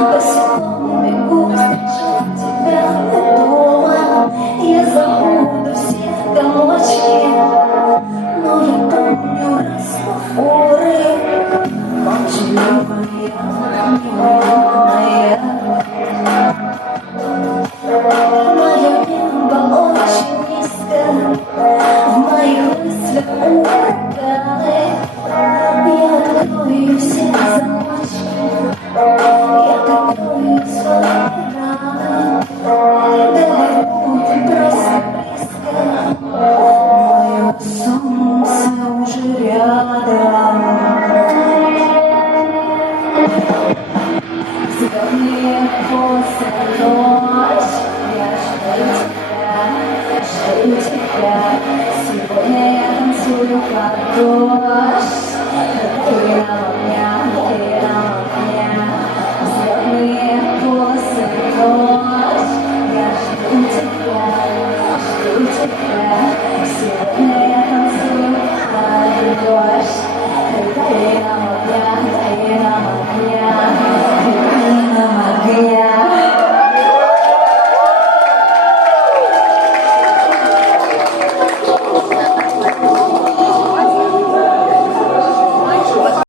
Босиком бегу, встречать тебя дома. Я забуду все домочки, но я помню разговоры. Молчаливая, неуютная. Мое небо очень низко, в моих мыслях ураганы. Я открою все замочки, я открою свои раны. Давай будем просто близко, мое солнце уже рядом. Зеленые косы, ночь, я жду тебя. Сегодня я танцую под дождь.